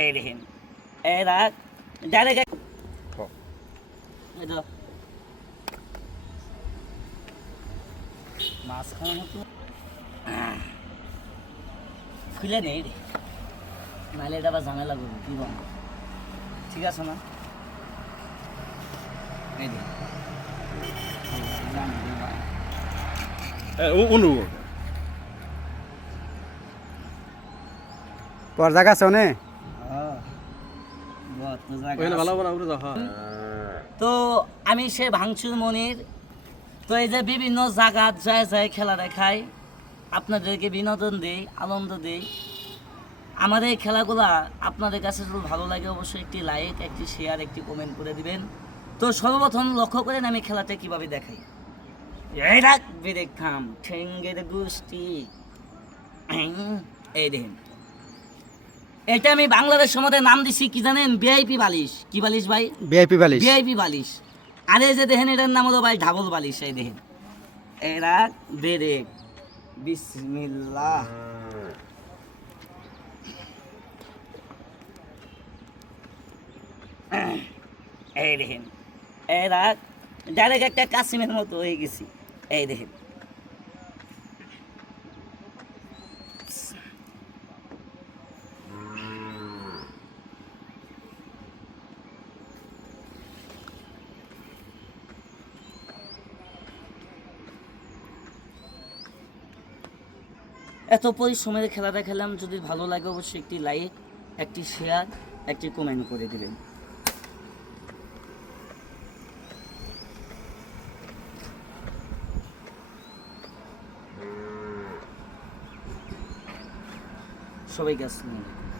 এই দেখেন এরা ডাইরেক্ট মাছ খাওয়ার মতো খুলে নেই রে, নাহলে এটা আবার ঝামেলা করবো কি বল, ঠিক আছে না? এই দে পর জায়গা আছে অনে তো আমি সে ভাঙচুর মনির। তো এই যে বিভিন্ন জায়গা যায় যায় খেলা দেখাই, আপনাদেরকে বিনোদন দেই, আনন্দ দেই। আমার এই খেলাগুলা আপনাদের কাছে যদি ভালো লাগে অবশ্যই একটি লাইক, একটি শেয়ার, একটি কমেন্ট করে দিবেন। তো সর্বপ্রথম লক্ষ্য করেন আমি খেলাটা কিভাবে দেখাই। এই রাখবি দেখাম ঠেঙ্গের গোষ্ঠী, এই দেখেন এটা আমি বাংলাদেশ সমাজে নাম দিছি কি জানেন? ভিআইপি বালিশ। কি বালিশ ভাই? ভিআইপি বালিশ। ভিআইপি বালিশ। আরে যে দেখেন এটার নাম হলো ভাই ডাবল বালিশ। এই দেখেন এরা বেরেক, বিসমিল্লাহ। এই দেখেন এরা ডাইরেক্ট একটা কাসিমের মতো হয়ে গেছি। এই দেখেন এত পরিশ্রমের খেলাটা খেলাম, যদি ভালো লাগে অবশ্যই একটি লাইক, একটি শেয়ার, একটি কমেন্ট করে দিবেন। সবাইকে আসসালামু আলাইকুম।